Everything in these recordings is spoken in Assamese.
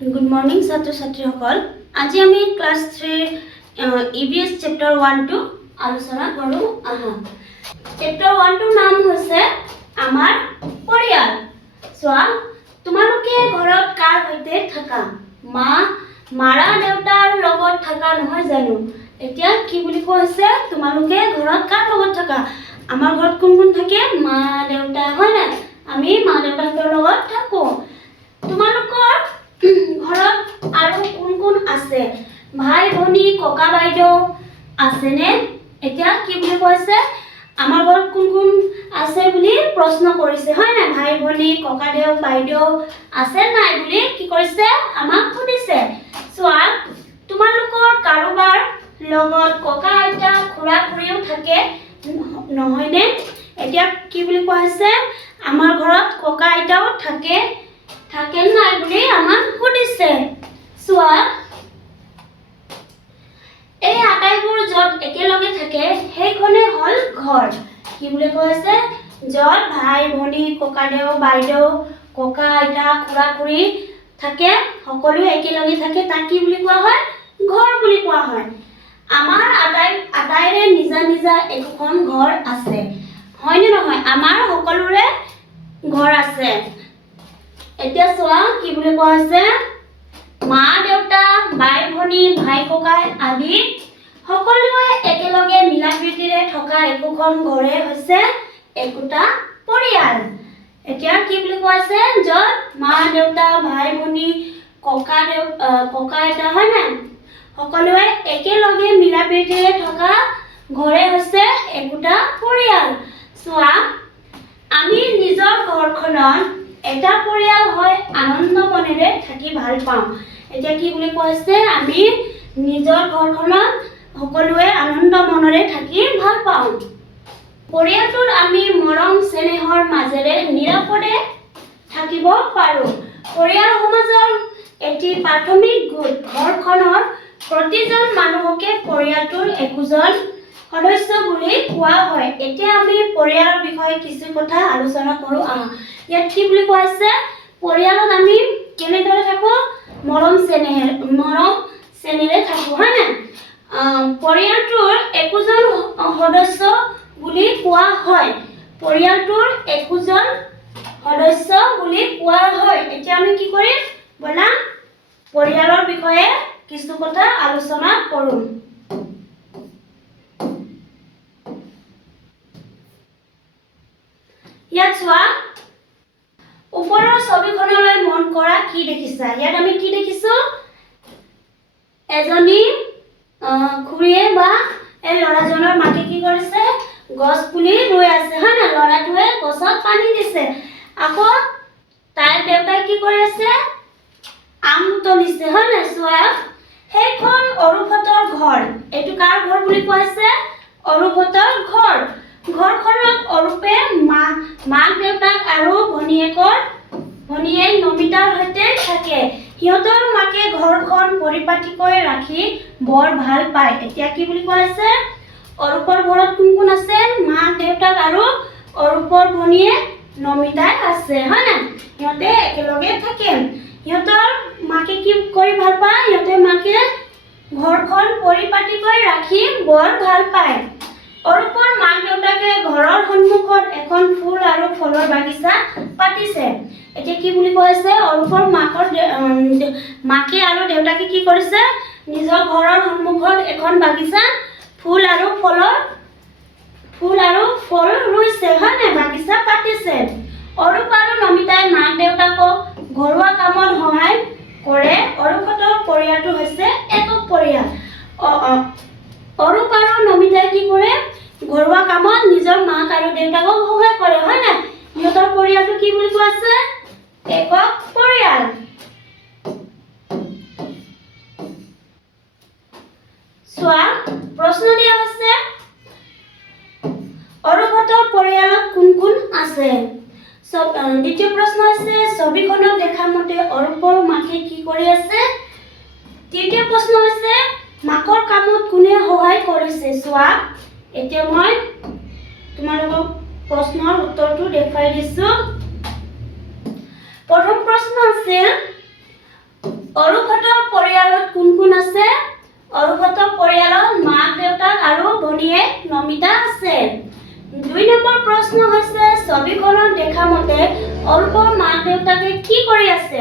Good morning, Satya Satrihakal. আজি আমি ক্লাস 3 EVS chapter 1 to আলোচনা কৰো আহা। Chapter 1 ৰ নাম হৈছে আমাৰ পৰিয়াল। সোৱা তোমালোকে ঘৰত কাৰ সৈতে থাকা? মাৰা দেউতাৰ লগত থাকা নহয় জানো? এতিয়া কি বুলি কৈছে তোমালোকে ঘৰত কাৰ লগত থাকা? আমাৰ ঘৰত কোন কোন থাকে? মা দেউতা হয় না? আমি মা দেউতাৰ লগত থাকো। তোমালোকৰ ঘৰত আৰু কোন কোন আছে? ভাই ভনী ককা বাইদেউ আছেনে? এতিয়া কি বুলি কৈছে আমাৰ ঘৰত কোন কোন আছে বুলি প্ৰশ্ন কৰিছে হয় না? ভাই ভনী ককা দেউ বাইদেউ আছে নাই বুলি কি কৰিছে আমাক সুধিছে। সোৱা তোমালোকৰ কাৰোবাৰ লগত ককা আইতা খুৰা খুৰীও থাকে নহয়নে? এতিয়া কি বুলি কৈছে আমাৰ ঘৰত ককা আইতাও থাকে নাই বুলি আমাক সুধিছে। সোৱা এই আটাইবোৰ য'ত একেলগে থাকে সেইখনে হ'ল ঘৰ। কি বুলি কৈছে য'ত ভাই ভনী ককা দেউ বাইদেউ ককা আইতা খুৰা খুৰী থাকে সকলো একেলগে থাকে তাক কি বুলি কোৱা হয়? ঘৰ বুলি কোৱা হয়। আমাৰ আটাইৰে নিজা নিজা একোখন ঘৰ আছে হয়নে নহয়? আমাৰ সকলোৰে ঘৰ আছে। এতিয়া সোৱা কি বুলি কোৱা হৈছে মা দেউতা ভাই ভনী ভাই ককাই আদি সকলোৱে একেলগে মিলা প্ৰীতিৰে থকা একোখন ঘৰে হৈছে একোটা পৰিয়াল। এতিয়া কি বুলি কোৱা হৈছে য'ত মা দেউতা ভাই ভনী ককা আইতা হয় না সকলোৱে একেলগে মিলা প্ৰীতিৰে থকা ঘৰে হৈছে একোটা পৰিয়াল। সোৱা আমি নিজৰ ঘৰখনত এটা পৰিয়াল হৈ আনন্দ মনেৰে থাকি ভাল পাওঁ। এতিয়া কি বুলি কৈছে আমি নিজৰ ঘৰখনত সকলোৱে আনন্দ মনেৰে থাকি ভাল পাওঁ। পৰিয়ালটোত আমি মৰম চেনেহৰ মাজেৰে নিৰাপদে থাকিব পাৰোঁ। পৰিয়াল সমাজৰ এটি প্ৰাথমিক গোট। ঘৰখনৰ প্ৰতিজন মানুহকে পৰিয়ালটোৰ একোজন সদস্য বুলি কোৱা হয়। এতিয়া আমি পৰিয়ালৰ বিষয়ে কিছু কথা আলোচনা কৰোঁ আহা। ইয়াত কি বুলি কোৱা আছে পৰিয়ালত আমি কেনেদৰে থাকো? মৰম চেনেৰে থাকো হয় না? পৰিয়ালটোৰ একোজন সদস্য বুলি কোৱা হয়। পৰিয়ালটোৰ একোজন সদস্য বুলি কোৱা হয়। এতিয়া আমি কি কৰিম বলা পৰিয়ালৰ বিষয়ে কিছু কথা আলোচনা কৰোঁ। ইয়াত চোৱা ওপৰৰ ছবিখনলৈ মন কৰা কি দেখিছা? ইয়াত আমি কি দেখিছো এজনী খুৰীয়ে বা এই ল'ৰাজনৰ মাকে কি কৰিছে গছ পুলি ৰুই আছে হয় না? ল'ৰাটোৱে গছত পানী দিছে। আকৌ তাইৰ দেউতাই কি কৰি আছে আম তলিছে হয় না? চোৱা সেইখন অৰুপহঁতৰ ঘৰ। এইটো কাৰ ঘৰ বুলি কৈছে? অৰুপহঁতৰ ঘৰ। ঘৰখনত অৰূপে মাক দেউতাক আৰু ভনীয়েক নমিতাৰ সৈতে থাকে। সিহঁতৰ মাকে ঘৰখন পৰিপাটিকৈ ৰাখি বৰ ভাল পায়। এতিয়া কি বুলি কোৱা আছে অৰূপৰ ঘৰত কোন কোন আছে? মাক দেউতাক আৰু অৰূপৰ ভনীয়েক নমিতা আছে হয় না? সিহঁতে একেলগে থাকে। সিহঁতৰ মাকে কি কৰি ভাল পায়? সিহঁতে মাকে ঘৰখন পৰিপাটিকৈ ৰাখি বৰ ভাল পায়। অৰূপৰ মাক দেউতাকে ঘৰৰ সন্মুখত এখন ফুল আৰু ফলৰ বাগিচা পাতিছে। এতিয়া কি বুলি কৈছে অৰূপৰ মাকে আৰু দেউতাকে কি কৰিছে নিজৰ ঘৰৰ সন্মুখত এখন বাগিচা ফুল আৰু ফল ৰুইছে হয় না? বাগিচা পাতিছে। অৰূপ আৰু নমিতাই মাক দেউতাকক ঘৰুৱা কামত সহায় কৰে। অৰূপহঁতৰ পৰিয়ালটো হৈছে একক পৰিয়াল। অৰূপ আৰু নমিতাই কি কৰে ঘৰুৱা কামত নিজৰ মাক আৰু দেউতাকক সহায় কৰে হয় না? সিহঁতৰ পৰিয়ালটো কি বুলি কোৱা আছে একক পৰিয়াল। চোৱা প্ৰশ্ন দিয়া আছে অৰূপহঁতৰ পৰিয়ালত কোন কোন আছে? দ্বিতীয় প্ৰশ্ন হৈছে ছবিখনত দেখা মতে অৰূপৰ মাকে কি কৰি আছে? তৃতীয় প্ৰশ্ন হৈছে মাকৰ কামত কোনে সহায় কৰিছে? চোৱা এতিয়া মই তোমালোকক প্ৰশ্নৰ উত্তৰটো দেখুৱাই দিছো। প্ৰথম প্ৰশ্ন আছিল অৰুপহঁতৰ পৰিয়ালত কোন কোন আছে? অৰুপহঁতৰ পৰিয়ালত মাক দেউতাক আৰু ভনীয়েক নমিতা আছে। 2 নম্বৰ প্ৰশ্ন হৈছে ছবিখনত দেখা মতে অৰুপৰ মাক দেউতাকে কি কৰি আছে?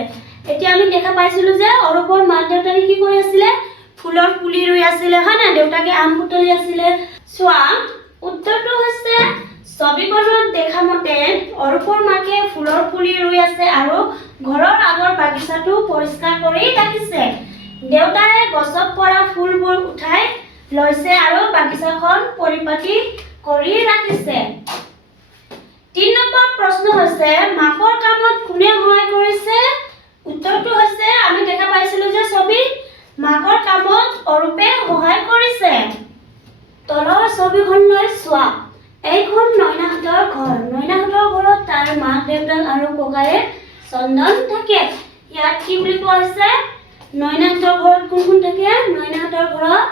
এতিয়া আমি দেখা পাইছিলো যে অৰুপৰ মাক দেউতাকে কি কৰি আছিলে? ফুলৰ পুলি ৰুই আছিলে, হয় না? দেউতাকে আম বুটলি আছিলে। চোৱা, উত্তৰটো হৈছে ছবিখনত দেখা মতে অৰুপৰ মাকে ফুলৰ পুলি ৰুই আছে আৰু ঘৰৰ আগৰ বাগিচাটো পৰিষ্কাৰ কৰি ৰাখিছে। দেউতাই গছত পৰা ফুলবোৰ উঠাই লৈছে আৰু বাগিচাখন পৰিপাটি কৰি ৰাখিছে। 3 নম্বৰ প্ৰশ্ন হৈছে মাকৰ কামত কোনে সহায় কৰিছে? উত্তৰটো হৈছে আমি দেখা পাইছিলো যে ছবি মাকৰ কামত অৰুপে সহায় কৰিছে। তলৰ ছবিখনলৈ চোৱা। এইখন নয়নাহঁতৰ ঘৰ। নয়নাহঁতৰ ঘৰত তাৰ মাক দেউতাক আৰু ককায়েক চন্দন থাকে। ইয়াত কি বুলি কোৱা হৈছে? নয়নাহঁতৰ ঘৰত কোন কোন থাকে? নয়নাহঁতৰ ঘৰত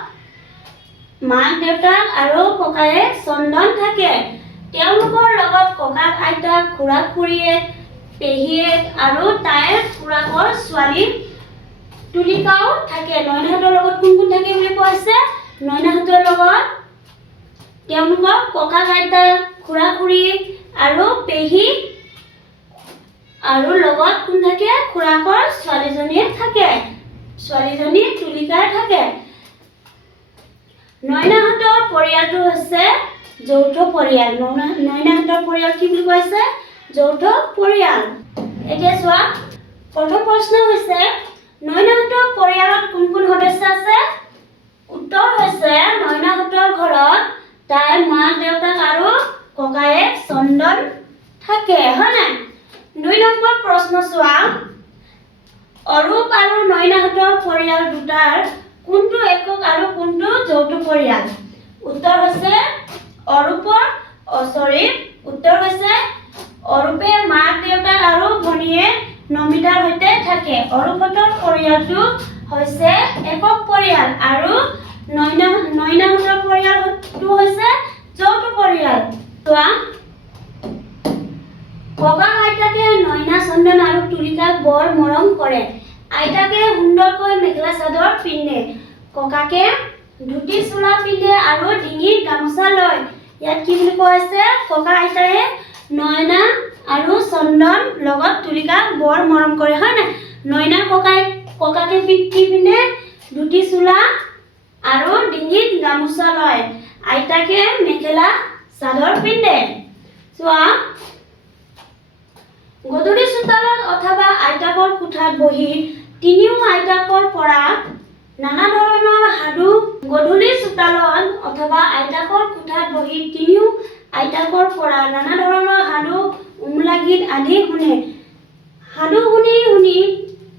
মাক দেউতাক আৰু ককায়েক চন্দন থাকে। তেওঁলোকৰ লগত ককাক আইতাক, খুৰা খুৰীয়েক, পেহীয়েক আৰু তাইৰ খুৰাকৰ ছোৱালী তুলিকাও থাকে। নয়নাহঁতৰ লগত কোন কোন থাকে বুলি কোৱা হৈছে? নয়নাহঁতৰ লগত তেওঁলোকৰ ককাক আইতাক, খুৰা খুৰী আৰু পেহী আৰু লগত কোন থাকে? খুৰাকৰ ছোৱালীজনী থাকে। ছোৱালীজনী তুলিকা থাকে। নয়নাহঁতৰ পৰিয়ালটো হৈছে যৌথ পৰিয়াল। নয়নাহঁতৰ পৰিয়াল কি বুলি কৈছে? যৌথ পৰিয়াল। এতিয়া চোৱা, প্ৰথম প্ৰশ্ন হৈছে নয়নাহঁতৰ পৰিয়ালত কোন কোন সদস্য আছে? উত্তৰ হৈছে নয়নাহঁতৰ ঘৰত তাইৰ মাক দেউতাক আৰু ককায়েক চন্দন থাকে, হয় নাই? 2 নম্বৰ প্ৰশ্ন চোৱা। অৰুপ আৰু নয়নাহঁতৰ পৰিয়াল দুটাৰ কোনটো একক আৰু কোনটো যৌথ পৰিয়াল? উত্তৰ হৈছে অৰুপে মাক দেউতাক আৰু ভনীয়েক নমিতাৰ সৈতে থাকে। অৰুপহঁতৰ পৰিয়ালটো হৈছে একক পৰিয়াল আৰু নয়নাহঁতৰ পৰিয়ালটো হৈছে যৌথ পৰিয়াল। চোৱা, ককাক আইতাকে নয়না, চন্দন আৰু তুলিকাক বৰ মৰম কৰে। আইতাকে সুন্দৰকৈ মেখেলা চাদৰ পিন্ধে। ককাকে ধুতি চোলা পিন্ধে আৰু ডিঙিত গামোচা লয়। ইয়াত কি বুলি কোৱা হৈছে? ককা আইতায়ে নয়না আৰু চন্দন লগত তুলিকাক বৰ মৰম কৰে, হয় নাই? নয়নাৰ ককাকে কি পিন্ধে? ধুতি চোলা আৰু ডিঙিত গামোচা লয়। আইতাকে মেখেলা চাদৰ পিন্ধে। চোৱা, গধূলি চোতালত অথবা আইতাকৰ কোঠাত বহি তিনিও আইতাকৰ পৰা নানা ধৰণৰ সাধু গধূলি চোতালত অথবা আইতাকৰ কোঠাত বহি তিনিও আইতাকৰ পৰা নানা ধৰণৰ সাধু, উমলা গীত আদি শুনে। সাধু শুনি শুনি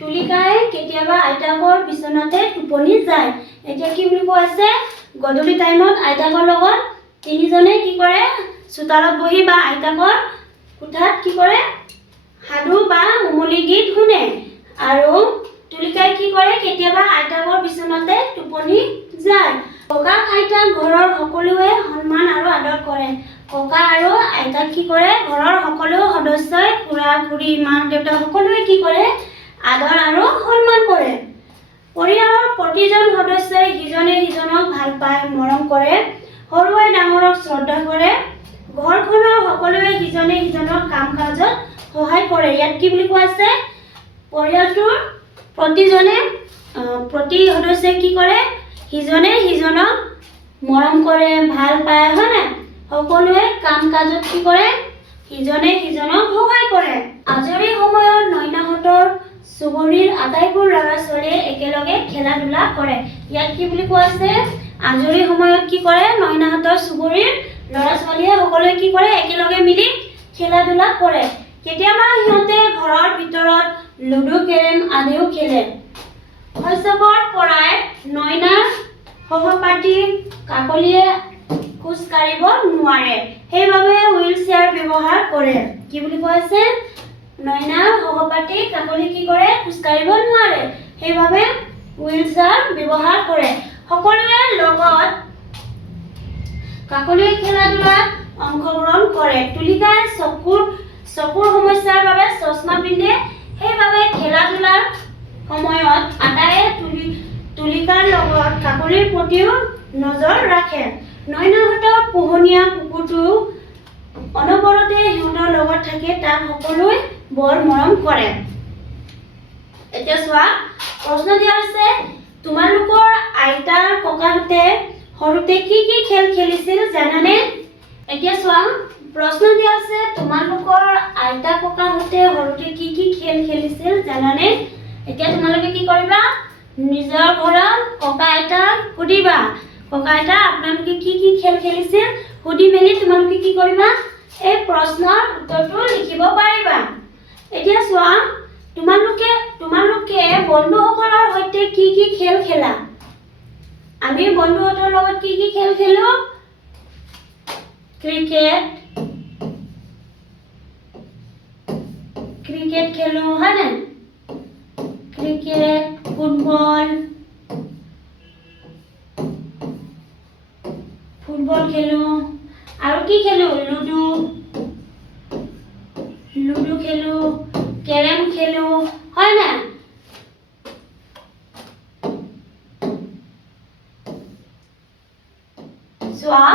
তুলিকাই কেতিয়াবা আইতাকৰ বিচনাতে টোপনি যায়। এতিয়া কি বুলি কোৱা হৈছে? গধূলি টাইমত আইতাকৰ লগত তিনিজনে কি কৰে? চোতালত বহি বা আইতাকৰ কোঠাত কি কৰে? সাধু বা উমলি গীত শুনে। আৰু তুলিকাই কি কৰে? কেতিয়াবা আইতাকৰ বিচনাতে টোপনি যায়। ককাক আইতাক ঘৰৰ সকলোৱে সন্মান আৰু আদৰ কৰে। ককা আৰু আইতাক কি কৰে? ঘৰৰ সকলো সদস্যই, খুৰা খুৰী, মাক দেউতাক সকলোৱে কি কৰে? আদৰ আৰু সন্মান কৰে। পৰিয়ালৰ প্ৰতিজন সদস্যই সিজনে সিজনক ভাল পায়, মৰম কৰে। সৰুৱে ডাঙৰক শ্ৰদ্ধা কৰে। ঘৰখনৰ সকলোৱে সিজনে সিজনক কাম কাজত সহায় কৰে। ইয়াত কি বুলি কোৱা আছে? পৰিয়ালটোৰ প্ৰতি সদস্যই কি কৰে? সিজনে সিজনক মৰম কৰে, ভাল পায়, হয় নাই? সকলোৱে কাম কাজত কি কৰে? সিজনে সিজনক সহায় কৰে। আজৰি সময়ত নয়নাহঁতৰ চুবুৰীৰ আটাইবোৰ ল'ৰা ছোৱালীয়ে একেলগে খেলা ধূলা কৰে। ইয়াত কি বুলি কোৱা আছে? আজৰি সময়ত কি কৰে? নয়নাহঁতৰ চুবুৰীৰ ল'ৰা ছোৱালীয়ে সকলোৱে কি কৰে? একেলগে মিলি খেলা ধূলা কৰে। কেতিয়াবা সিহঁতে ঘৰৰ ভিতৰত লুডু, কেৰেম আদিও খেলে। শৈশৱৰ পৰাই নয়নাৰ সহপাঠী কাকলিয়ে খোজ কাঢ়িব নোৱাৰে, সেইবাবে হুইল চেয়াৰ ব্যৱহাৰ কৰে। কি বুলি কোৱা হৈছে? নয়নাৰ সহপাঠী কাকলি কি কৰে? খোজ কাঢ়িব নোৱাৰে, সেইবাবে হুইল চেয়াৰ ব্যৱহাৰ কৰে। সকলোৱে লগত কাকলিয়ে খেলা ধূলাত অংশগ্ৰহণ কৰে। তুলিকাই চকুৰ সমস্যাৰ বাবে চশমা পিন্ধে, সেইবাবে খেলা ধূলাৰ সময়ত আটায়ে তুলিকাৰ লগত কাকলিৰ প্ৰতিও নজৰ ৰাখে। নয়নাহঁতৰ পোহনীয়া কুকুৰটো অনবৰতে সিহঁতৰ লগত থাকে, তাক সকলোৱে বৰ মৰম কৰে। এতিয়া চোৱা, প্ৰশ্ন দিয়া হৈছে, তোমালোকৰ আইতা ককাহঁতে সৰুতে কি কি খেল খেলিছিল জানানে? এতিয়া চোৱা, প্ৰশ্ন দিয়া আছে, তোমালোকৰ আইতা ককাহঁতে সৰুতে কি কি খেল খেলিছিল জানানে? এতিয়া তোমালোকে কি কৰিবা, নিজৰ ঘৰত ককা আইতাক সুধিবা, ককা আইতা আপোনালোকে কি কি খেল খেলিছিল সুধি মেলি তোমালোকে কি কৰিবা, এই প্ৰশ্নৰ উত্তৰটো লিখিব পাৰিবা। এতিয়া চোৱা, তোমালোকে বন্ধুসকলৰ সৈতে কি কি খেল খেলা? আমি বন্ধুহঁতৰ লগত কি কি খেল খেলো? ক্ৰিকেট খেলো, হয় নাই? ক্ৰিকেট, ফুটবল খেলো, আৰু কি খেলো? লুডু খেলো, কেৰম খেলো, হয় নাই? চোৱা,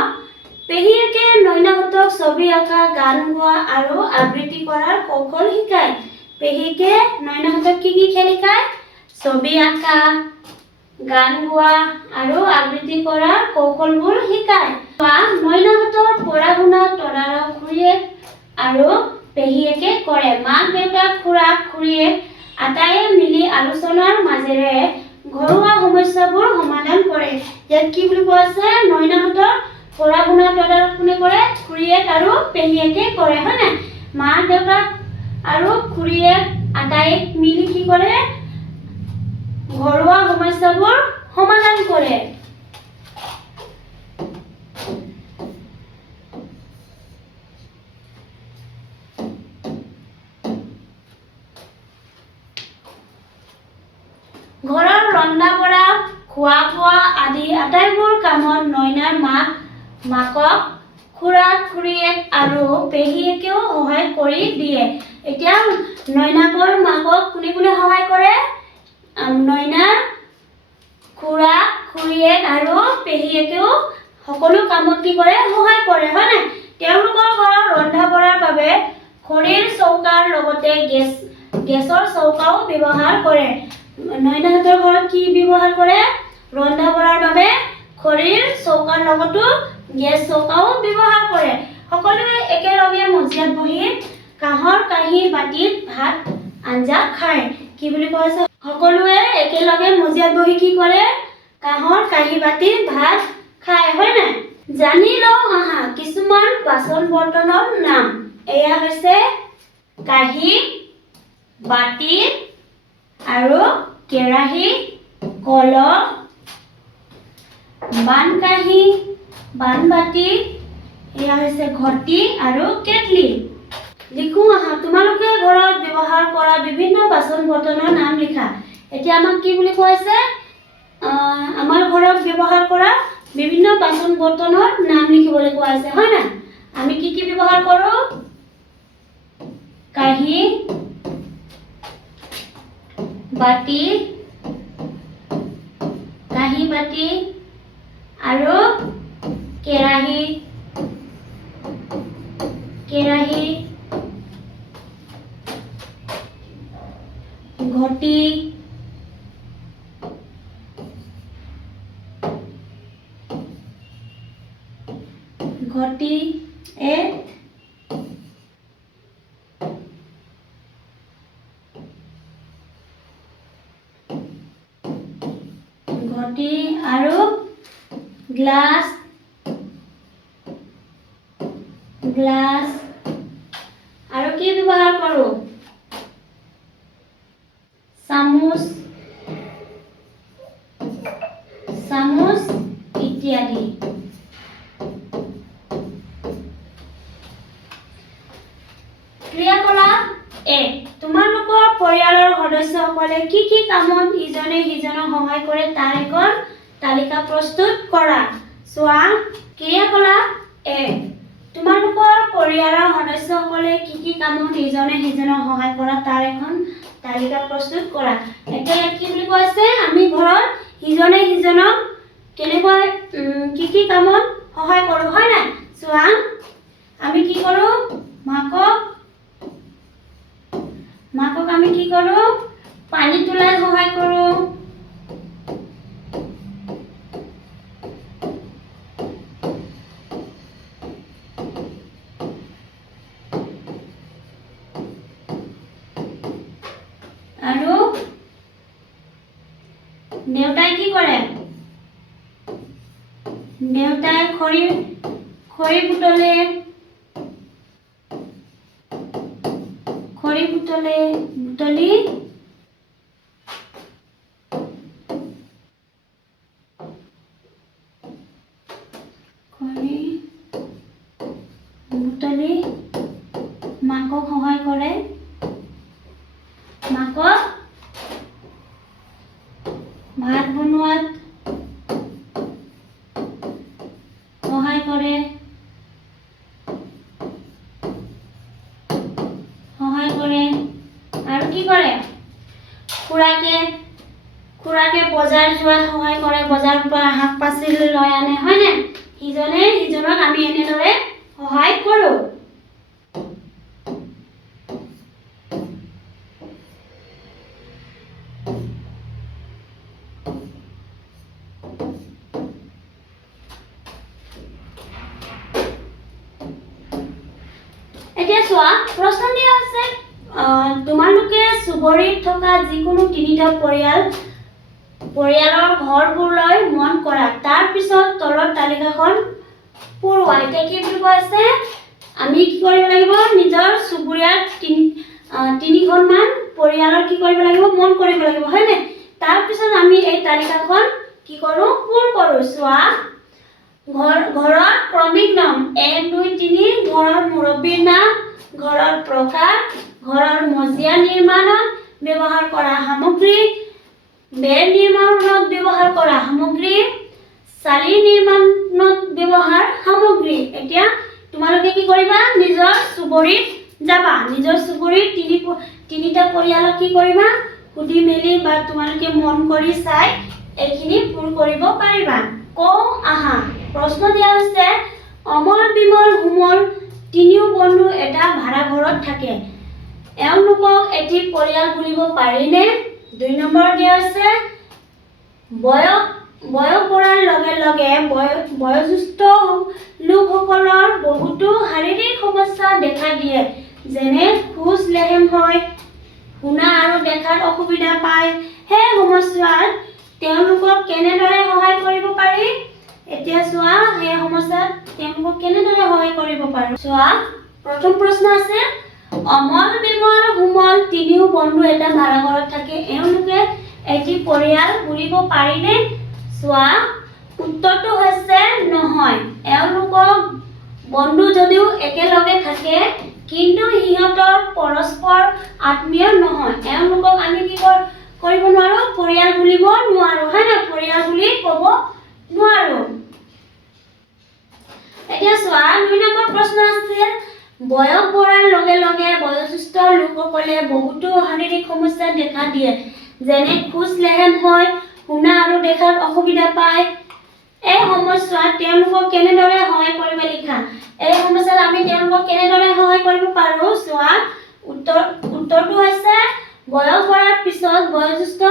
পেহীয়েকে নয়নাহঁতক ছবি আঁকা, গান গোৱা আৰু আবৃত্তি কৰাৰ কৌশল শিকায়। পেহীয়েকে নয়নাহঁতক কি কি খেল শিকায়? ছবি আঁকা, গান গোৱা আৰু আবৃত্তি কৰাৰ কৌশলবোৰ শিকায়। চোৱা, নয়নাহঁতৰ পঢ়া শুনা তদাৰক খুৰীয়েক আৰু পেহীয়েকে কৰে। মাক দেউতাক, খুৰাক খুৰীয়েক আটায়ে মিলি আলোচনাৰ মাজেৰে ঘৰুৱা সমস্যাবোৰ সমাধান কৰে। ইয়াত কি বুলি কোৱা আছে? নয়নাহঁতৰ পঢ়া শুনা তদাৰক কোনে কৰে? খুৰীয়েক আৰু পেহীয়েকে কৰে, হয় নাই? মাক দেউতাক আৰু খুৰীয়েক আটায়ে মিলি কি কৰে? ঘৰুৱা সমস্যাবোৰ সমাধান কৰে। ঘৰৰ ৰন্ধা বঢ়া, খোৱা বোৱা আদি আটাইবোৰ কামত নয়নাৰ মাকক খুৰাক খুৰীয়েক আৰু পেহীয়েকেও সহায় কৰি দিয়ে। এতিয়া নয়নাকৰ মাকক কোনে কোনে সহায় কৰে? নয়নাৰ খুৰাক খুৰীয়েক আৰু পেহীয়েকেও সকলো কামত কি কৰে? সহায় কৰে, হয় নাই? তেওঁলোকৰ ঘৰত ৰন্ধা বঢ়াৰ বাবে খৰিৰ চৌকাৰ লগতে গেছৰ চৌকাও ব্যৱহাৰ কৰে। নয়নাহঁতৰ ঘৰত কি ব্যৱহাৰ কৰে? ৰন্ধা বঢ়াৰ বাবে খৰিৰ চৌকাৰ লগতো গেছ চৌকাও ব্যৱহাৰ কৰে। সকলোৱে একেলগে মজিয়াত বহি কাঁহৰ কাঁহী বাতিত ভাত আঞ্জা খায়। কি বুলি কোৱা আছে? সকলোৱে একেলগে মজিয়াত বহি কি কৰে? কাঁহৰ কাঁহী বাতিত ভাত খায়, হয় নাই? জানি লওঁ আহা কিছুমান বাচন বৰ্তনৰ নাম। এয়া হৈছে কাঁহী, বাতি আৰু কেৰাহী, কলহ, বানকাঁহী, বানবাতি, এয়া হৈছে ঘটি আৰু কেটলি। লিখো আহা, তোমালোকে ঘৰত ব্যৱহাৰ কৰা বিভিন্ন বাচন বৰ্তনৰ নাম লিখা। এতিয়া আমাক কি বুলি কোৱা হৈছে? আমাৰ ঘৰত ব্যৱহাৰ কৰা বিভিন্ন বাচন বৰ্তনৰ নাম লিখিবলৈ কোৱা হৈছে, হয় নাই? আমি কি কি ব্যৱহাৰ কৰোঁ? কাঁহী, বাতি, কাঁহী বাতি আৰু কেৰাহী, ঘটি, ঘটি আৰু গ্লাছ আৰু কি ব্যৱহাৰ কৰোঁ? চামুচ ইত্যাদি। ক্ৰিয়াকলাপ 1, তোমালোকৰ পৰিয়ালৰ সদস্যসকলে কি কি কামত ইজনে সিজনক সহায় কৰে তাৰ এখন তালিকা প্ৰস্তুত কৰা। চোৱা, ক্ৰিয়াকলাপ 1, তোমালোকৰ পৰিয়ালৰ সদস্যসকলে কি কামত ইজনে সিজনক সহায় কৰা তাৰ এখন তালিকা প্ৰস্তুত কৰা। এতিয়া ইয়াত কি বুলি কৈছে, আমি ঘৰত ইজনে সিজনক কেনেকৈ কি কামত সহায় কৰোঁ, হয় নাই? চোৱা, আমি কি কৰোঁ, মাকক আমি কি কৰোঁ, পানী তোলাত সহায় কৰোঁ। আৰু দেউতাই কি কৰে, দেউতাই খৰি বুটলে, বুটলি মাকক সহায় কৰে, মাকক ভাত বনোৱাত সহায় কৰে, আৰু কি কৰে, খুৰাকে বজাৰ যোৱাত সহায় কৰে, বজাৰৰ পৰা শাক পাচলি লৈ আনে, হয় নাই? ইজনে সিজনক আমি এনেদৰে সহায় কৰোঁ। এতিয়া চোৱা, প্ৰশ্ন দিয়া আছে, তোমালোকে চুবুৰীত থকা যিকোনো তিনিটা পৰিয়ালৰ ঘৰবোৰলৈ মন কৰা, তাৰ পিছত তলৰ তালিকাখন পূৰোৱা। এতিয়া কি বুলি কৈ আছে, আমি কি কৰিব লাগিব, নিজৰ চুবুৰীয়াত তিনিখনমান পৰিয়ালৰ কি কৰিব লাগিব, মন কৰিব লাগিব, হয় নাই? তাৰপিছত আমি এই তালিকাখন কি কৰোঁ, পূৰ কৰোঁ। চোৱা, ঘৰৰ ক্ৰমিক নাম 1, 2, 3, ঘৰৰ মুৰব্বীৰ নাম, ঘৰৰ প্ৰকাৰ, ঘৰৰ মজিয়া নিৰ্মাণত ব্যৱহাৰ কৰা সামগ্ৰী, বেৰ নিৰ্মাণত ব্যৱহাৰ কৰা সামগ্ৰী, চালি নিৰ্মাণত ব্যৱহাৰ সামগ্ৰী। এতিয়া তোমালোকে কি কৰিবা, নিজৰ চুবুৰীত যাবা, নিজৰ চুবুৰীত তিনিটা পৰিয়ালক কি কৰিবা, সুধি মেলি বা তোমালোকে মন কৰি চাই এইখিনি পূৰ কৰিব পাৰিবা। কওঁ আহা, প্ৰশ্ন দিয়া হৈছে, অমল, বিমল, সুমল তিনিও বন্ধু এটা ভাড়া ঘৰত থাকে, এওঁলোকক এটি পৰিয়াল বুলিব পাৰিনে? 2 নম্বৰ দিয়া হৈছে, বয়স বঢ়াৰ লগে লগে বয়োজ্যেষ্ঠ লোকসকলৰ বহুতো শাৰীৰিক সমস্যা দেখা দিয়ে, যেনে খোজ লেহেম হয়, শুনা আৰু দেখাত অসুবিধা পায়। সেই সমস্যাত তেওঁলোকক কেনেদৰে সহায় কৰিব পাৰি? এতিয়া চোৱা, সেই সমস্যাত তেওঁলোকক কেনেদৰে সহায় কৰিব পাৰো। চোৱা, প্ৰথম প্ৰশ্ন আছে, অমল, বিমল, সুমল তিনিও বন্ধু এটা ভাড়া ঘৰত থাকে, এওঁলোকে এটি পৰিয়াল বুলিব পাৰিনে? চোৱা, উত্তৰটো হৈছে নহয়। এওঁলোকক বন্ধু যদিও একেলগে থাকে, কিন্তু সিহঁতৰ পৰস্পৰ আত্মীয় নহয়। এওঁলোকক আমি কি কৰিব নোৱাৰো, পৰিয়াল বুলিব নোৱাৰো, হয় না? পৰিয়াল বুলি ক'ব নোৱাৰো। এতিয়া চোৱা, 2 নম্বৰ প্ৰশ্ন আছে, বয়স বঢ়াৰ লগে লগে বয়োজ্যেষ্ঠ লোকসকলে বহুতো শাৰীৰিক সমস্যা দেখা দিয়ে, যেনে খোজ লেহেম হয়, শুনা আৰু দেখাত অসুবিধা পায়। এই সমস্যাত তেওঁলোকক কেনেদৰে সহায় কৰিব লিখা। এই সমস্যাত আমি তেওঁলোকক কেনেদৰে সহায় কৰিব পাৰো? চোৱা, উত্তৰটো হৈছে, বয়স বঢ়াৰ পিছত বয়োজ্যেষ্ঠ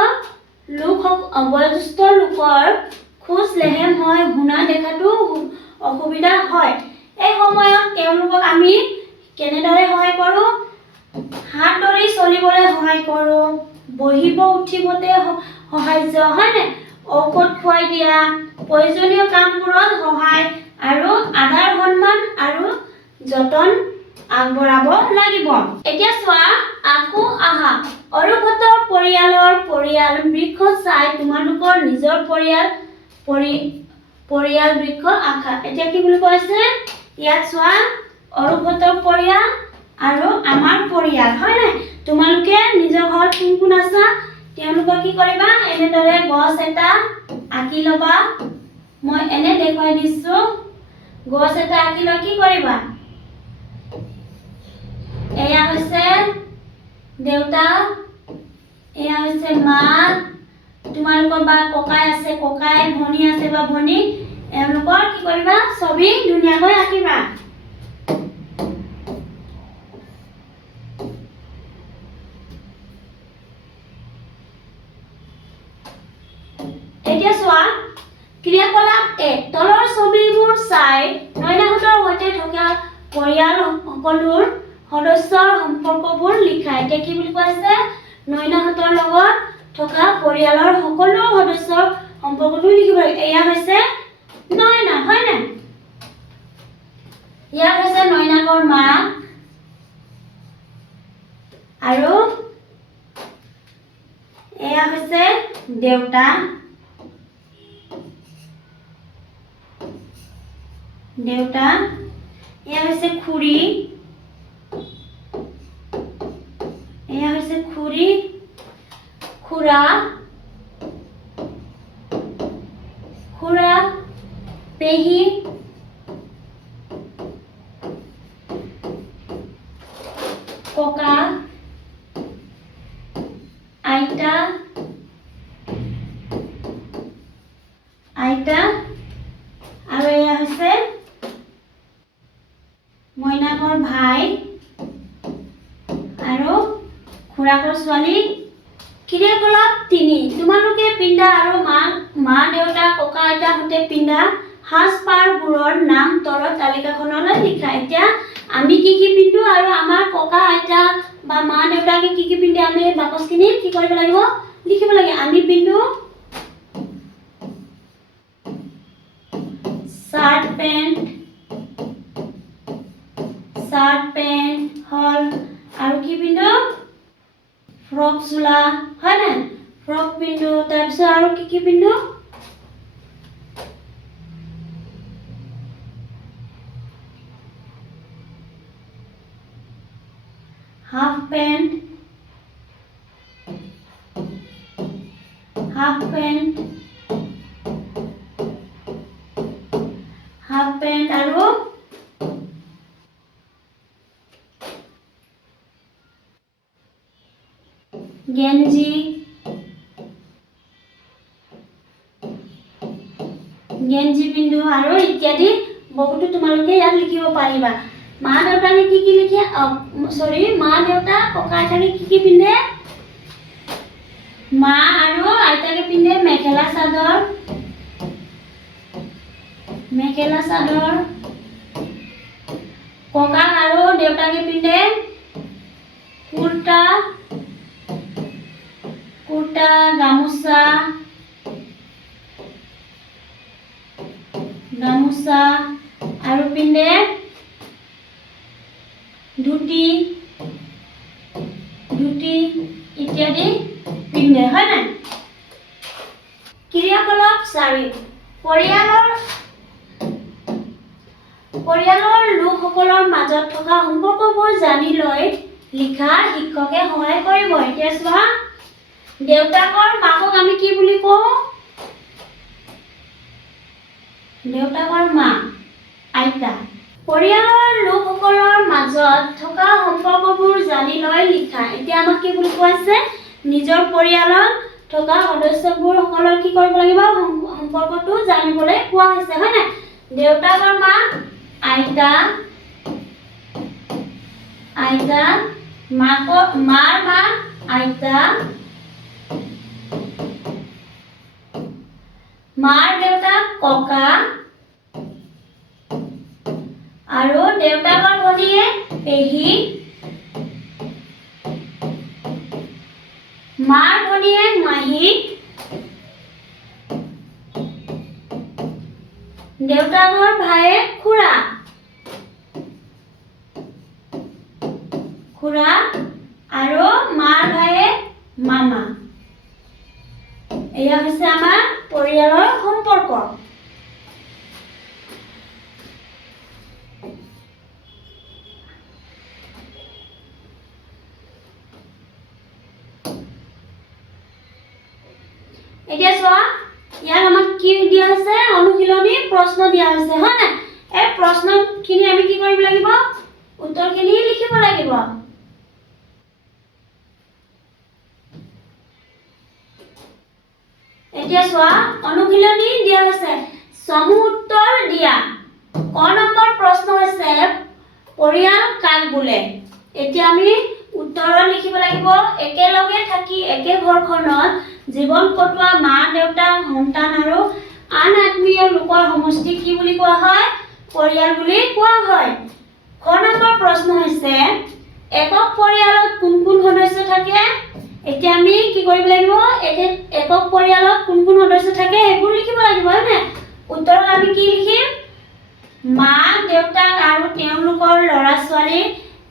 লোকৰ খোজ লেহেম হয়, শুনা দেখাতো অসুবিধা হয়। এই সময়ত তেওঁলোকক আমি কেনেদৰে সহায় কৰোঁ? হাত ধৰি চলিবলৈ সহায় কৰোঁ, বহিব উঠিবতে সাহায্য, হয় নে? ঔষধ খুৱাই দিয়া, প্ৰয়োজনীয় কামবোৰত সহায় আৰু আদৰ সন্মান আৰু যতন আগবঢ়াব লাগিব। এতিয়া চোৱা, আকৌ আহা, অৰুভতৰ পৰিয়াল বৃক্ষ চাই তোমালোকৰ নিজৰ পৰিয়াল বৃক্ষ আঁকা। এতিয়া কি বুলি কৈছে, ইয়াত চোৱা, অৰুভতৰ পৰিয়াল আৰু আমাৰ পৰিয়াল, হয় নাই? তোমালোকে নিজৰ ঘৰত কোন কোন আছা, তেওঁলোকক কি কৰিবা, এনেদৰে গছ এটা আঁকি ল'বা। মই এনে দেখুৱাই দিছো, গছ এটা আঁকি লৈ কি কৰিবা, এয়া হৈছে দেউতা, এয়া হৈছে মা, তোমালোকৰ বা ককাই আছে ককাই, ভনী আছে বা ভনী, এওঁলোকৰ কি কৰিবা ছবি ধুনীয়াকৈ আঁকিবা। এতিয়া চোৱা ক্ৰিয়াকলাপ 1 তলৰ ছবিবোৰ চাই নয়নাহঁতৰ সৈতে থকা পৰিয়াল সকলোৰ সদস্যৰ সম্পৰ্কবোৰ লিখা। এতিয়া কি বুলি কোৱা আছে নয়নাহঁতৰ লগত থকা পৰিয়ালৰ সকলো সদস্যৰ সম্পৰ্কটো লিখিব লাগে। এয়া হৈছে নয়না, হয় নাই? ইয়া হৈছে নয়নাকৰ মাক আৰু এয়া হৈছে দেউতা, দেউতা, এয়া হৈছে খুৰী, এয়া হৈছে খুৰী, খুৰা, খুৰা, পেহী, ককা, আইতা, আইতা আৰু এয়া হৈছে মইনাকৰ ভাই আৰু খুৰাকৰ ছোৱালী। ক্ৰিয়াকলাপ 3 তোমালোকে পিন্ধা আৰু মা দেউতা ককা আইতাহঁতে পিন্ধা সাজপাৰবোৰৰ নাম তলৰ তালিকাখনলৈ লিখা। এতিয়া আমি কি পিন্ধো আৰু আমাৰ ককা আইতা বা মা দেউতাকে কি পিন্ধে আমি বাকচখিনি কি কৰিব লাগিব লিখিব লাগে। আমি পিন্ধো শাৰ্ট পেন্ট হল আৰু কি পিন্ধো ফ্ৰক চোলা, হয় না? ফ্ৰক পিন্ধো। তাৰপিছত আৰু কি পিন্ধো হাফ পেন্ট আৰু গেঞ্জি পিন্ধো আৰু ইত্যাদি বহুতো তোমালোকে ইয়াত লিখিব পাৰিবা। মা দেউতাকে কি লিখে মা দেউতা ককা আইতাকে কি পিন্ধে মা আৰু আইতাকে পিন্ধে মেখেলা চাদৰ, ককা আৰু দেউতাকে পিন্ধে কুৰ্তা, গামোচা আৰু পিন্ধে ধুতি ইত্যাদি পিন্ধে, হয় নাই? ক্ৰিয়াকলাপ 4 পৰিয়ালৰ লোকসকলৰ মাজত থকা সম্পৰ্কবোৰ জানি লৈ লিখা শিক্ষকে সহায় কৰিব। এতিয়া চোৱা দেউতাকৰ মাকক আমি কি বুলি কওঁ দেউতাকৰ মা, আইতা। পৰিয়ালৰ লোকসকলৰ মাজত থকা সম্পৰ্কবোৰ জানি লৈ লিখা। এতিয়া আমাক কি বুলি কোৱা আছে নিজৰ পৰিয়ালত থকা সদস্যবোৰ সকলৰ কি কৰিব লাগিব সম্পৰ্কটো জানিবলৈ কোৱা হৈছে, হয় নাই? দেউতাকৰ মা আইতা, মাৰ মা আইতা, মাৰ দেউতাক ককা আৰু দেউতাকৰ ভনীয়ে পেহী, মাৰ ভনীয়ে মাহী, দেউতাকৰ ভাইয়ে খুৰা আৰু মাৰ ভাইয়ে মামা। এয়া হৈছে আমাৰ পৰিয়ালৰ সম্পৰ্ক। এতিয়া চোৱা ইয়াত আমাক কি দিয়া আছে অনুশীলনী প্ৰশ্ন দিয়া হৈছে, হয় নাই? এই প্ৰশ্নখিনি আমি কি কৰিব লাগিব উত্তৰখিনি লিখিব লাগিব। এতিয়া চোৱা অনুশীলনী দিয়া হৈছে সমূহ উত্তৰ দিয়া। ক নম্বৰ প্ৰশ্ন হৈছে পৰিয়াল কাক বোলে। এতিয়া আমি উত্তৰত লিখিব লাগিব একেলগে থাকি একে ঘৰখনত জীৱন কটোৱা মা দেউতা সন্তান আৰু আন আত্মীয় লোকৰ সমষ্টি কি বুলি কোৱা হয়? পৰিয়াল বুলি কোৱা হয়। খ নম্বৰ প্ৰশ্ন হৈছে একক পৰিয়ালত কোন কোন সদস্য থাকে? এতিয়া আমি কি কৰিব লাগিব একক পৰিয়ালত কোন কোন সদস্য থাকে সেইবোৰ লিখিব লাগিব হয়নে? উত্তৰত আমি কি লিখিম? মা দেউতাক আৰু তেওঁলোকৰ ল'ৰা ছোৱালী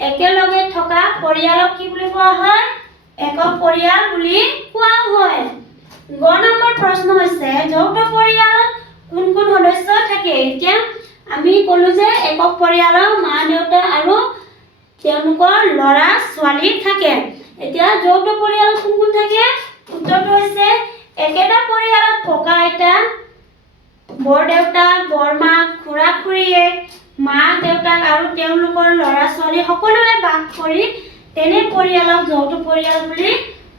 একেলগে থকা পৰিয়ালক কি বুলি কোৱা হয়? একক পৰিয়াল বুলি কোৱা হয়। গ নম্বৰ প্ৰশ্ন হৈছে যৌথ পৰিয়ালত কোন কোন সদস্য থাকে? এতিয়া আমি ক'লো যে একক পৰিয়ালৰ মা দেউতা আৰু তেওঁলোকৰ ল'ৰা ছোৱালী থাকে। এতিয়া যৌথ পৰিয়ালত কোন কোন থাকে? উত্তৰটো হৈছে একেটা পৰিয়ালত ককা আইতা বৰ দেউতাক বৰমাক খুৰা খুৰীয়েক মাক দেউতাক আৰু তেওঁলোকৰ ল'ৰা ছোৱালী সকলোৱে বাস কৰি তেনে পৰিয়ালক যৌথ পৰিয়াল বুলি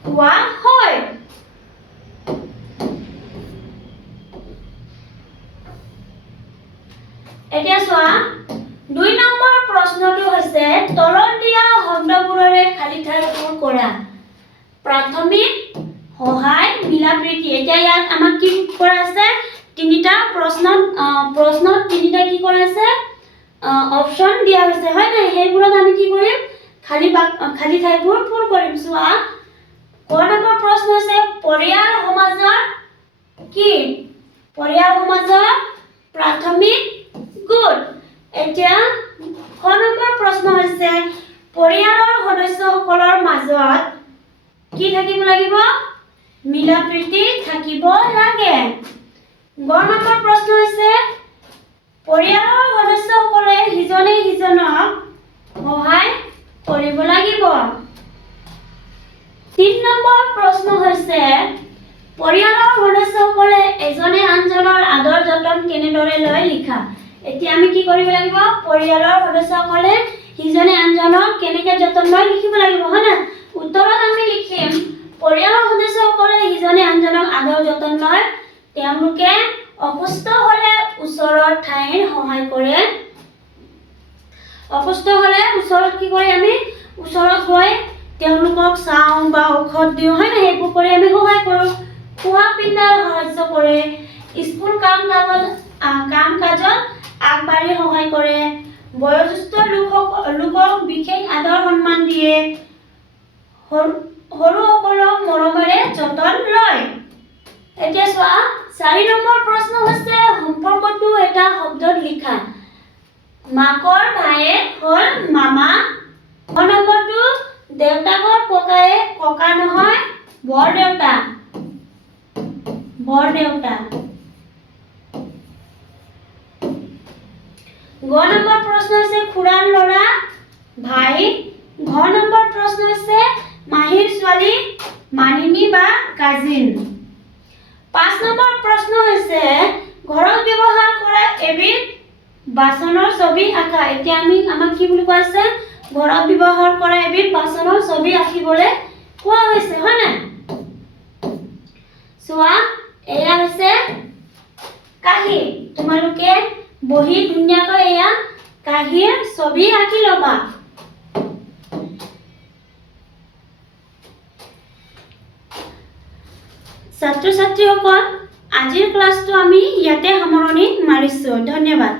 কোৱা হয়। এতিয়া চোৱা ২ নম্বৰ প্ৰশ্নটো হৈছে তলত দিয়া শব্দবোৰেৰে খালী ঠাই পূৰণ কৰা। প্ৰাথমিক সহায় মিলাপ্ৰীতি। এতিয়া ইয়াত আমাক কি কৰা আছে? তিনিটা প্ৰশ্নত তিনিটা কি কৰা আছে? অপচন দিয়া হৈছে হয় নাই? সেইবোৰত আমি কি কৰিম? খালী ঠাইবোৰ পূৰণ কৰিম। চোৱা ক নম্বৰ প্ৰশ্ন হৈছে পৰিয়াল সমাজৰ কি? পৰিয়াল সমাজৰ প্ৰাথমিক গোট। এতিয়া খ নম্বৰ প্ৰশ্ন হৈছে পৰিয়ালৰ সদস্যসকলৰ মাজত কি থাকিব লাগিব? মিলাপ্ৰীতি থাকিব লাগে। গ নম্বৰ প্ৰশ্ন হৈছে পৰিয়ালৰ সদস্যসকলে সিজনে সিজনক সহায় কৰিব লাগিব। ৩ নম্বৰ প্ৰশ্ন হৈছে পৰিয়ালৰ সদস্যসকলে এজনে আনজনৰ আদৰ যতন কেনেদৰে লয় লিখা। এতিয়া আমি কি কৰিব লাগিব? পৰিয়ালৰ সদস্যসকলে সিজনে আনজনক কেনেকৈ যতন লয় লিখিব লাগিব হয় না? উত্তৰত আমি লিখিম পৰিয়ালৰ সদস্যসকলে সিজনে আনজনক আদৰ যতন লয়। তেওঁলোকে অসুস্থ হ'লে ওচৰৰ ঠাইৰ সহায় কৰে। অসুস্থ হ'লে ওচৰত কি কৰি আমি ওচৰত গৈ তেওঁলোকক চাওঁ বা ঔষধ দিওঁ হয় না? সেইবোৰ কৰি আমি সহায় কৰোঁ। খোৱা পিন্ধাৰ সাহায্য কৰে। স্কুল কাম কাজত আগবাঢ়ি সহায় কৰে। বয়োজ্যেষ্ঠ লোকক বিশেষ আদৰ সন্মান দিয়ে। সৰুসকলক মৰমেৰে যতন লয়। এতিয়া চোৱা ৪ নম্বৰ প্ৰশ্ন হৈছে সম্পৰ্কটো এটা শব্দত লিখা। মাকৰ ভায়েক হ'ল মামা। ক নম্বৰটো দেউতাকৰ ককায়েক ককা নহয় বৰ দেউতা। গ নম্বৰ প্ৰশ্ন হৈছে খুৰাৰ ল'ৰা ভাই। ঘ নম্বৰ প্ৰশ্ন হৈছে মাহীৰ ছোৱালী মানিনী বা কাজিন। ৫ নম্বৰ প্ৰশ্ন হৈছে ঘৰত ব্যৱহাৰ কৰা এবিধ বাচনৰ ছবি আঁকা। এতিয়া আমাক কি বুলি কোৱা আছে? ঘৰত ব্যৱহাৰ কৰা এবিধ বাচনৰ ছবি আঁকিবলৈ কোৱা হৈছে হয় নাই? চোৱা এয়া হৈছে কাঁহী। তোমালোকে বহি ধুনীয়াকৈ এয়া কাঁহীৰ ছবি আঁকি ল'বা। ছাত্ৰ ছাত্ৰীসকল আজিৰ ক্লাছটো আমি ইয়াতে সামৰণি মাৰিছোঁ। ধন্যবাদ।